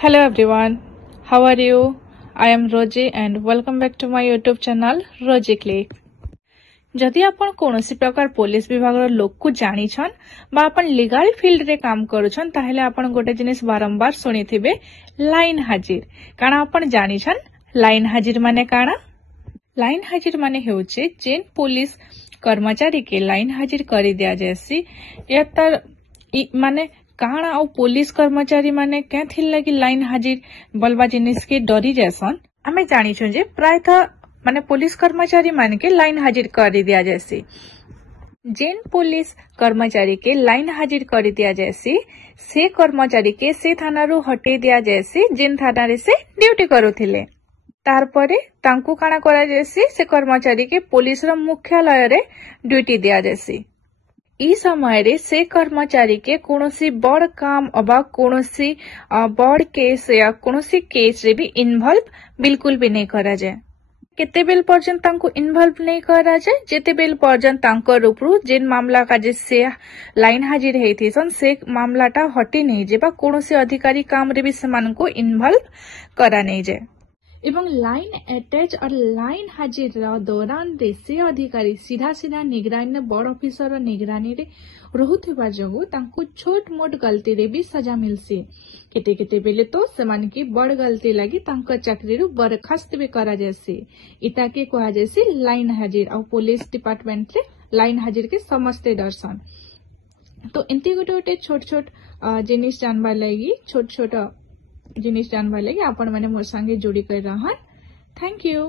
Hello everyone, how are you? I am Roji and welcome back to my YouTube channel Roji Click. जदि आपण कोनोसी प्रकार police विभाग लोक को जानिछन बा आपण लीगल फील्ड रे काम करूछन ताहेले आपण गोटे जिनिस बारंबार सुनिथिबे लाइन हाजिर। काना आपण जानिछन लाइन हाजिर माने काना? लाइन हाजिर माने हेउचे जेन पुलिस कर्मचारी के लाइन हाजिर करि दिया जैसी या तर माने काना और पुलिस कर्मचारी माने क्या थिल लगी लाइन हाजिर बलबा जिनिस के डरी जैसन आमे जानिछु जे प्रायतः माने पुलिस कर्मचारी मान के लाइन हाजिर कर दिया जैसी जेन पुलिस कर्मचारी के लाइन हाजिर कर दिया जैसी से कर्मचारी के से थाना रू हटे दिया जैसी जेन थाना रे से ड्यूटी करूथिले तार परे तांकु काना करा जैसी से कर्मचारी के पुलिस रो मुख्यालय रे ड्यूटी दिया जैसी ई समय रे से कर्मचारी के कोनोसी बड़ काम अबा कोनोसी बड़ केस या कोनोसी केस रे भी इन्वॉल्व बिल्कुल भी नहीं करा जाए। केते बेल पर्यंत तांको इन्वॉल्व नहीं करा जाए जेते बेल पर्यंत तांकर उपरु जेन मामला का जे से लाइन हाजिर हेथिसन से मामलाटा हटी नहीं जेबा कोनोसी अधिकारी काम रे भी समान को इन्वॉल्व करा नहीं जाए एवं लाइन अटैच और लाइन हाजिर दौरान रे से अधिकारी सीधा सीधा निगरानी बड़ ऑफिसर निगरानी रे रहुथिबा जगु तांको छोट मोट गलती रे भी सजा मिलसी। केते केते बेले तो समान की बड़ गलती लगी तांको चाकरी रु बरखास्त भी करा जैसी इता के कहा जैसी लाइन हाजिर और पुलिस डिपार्टमेंट रे लाइन हाजिर के समस्ते दर्शन। तो इनती गोटे छोट छोट जिनिस जानबा लगी छोट छोट जिनिस जानबा लगी आपण माने मोर संगे जोड़ी कर रहन। Thank you.